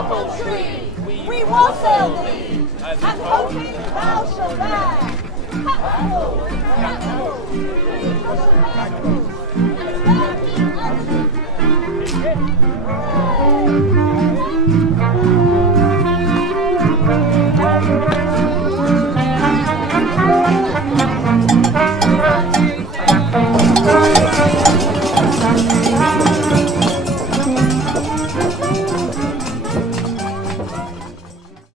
apple tree, we wassail thee, and hoping thou shalt bear. Apple, apple, and 30 others.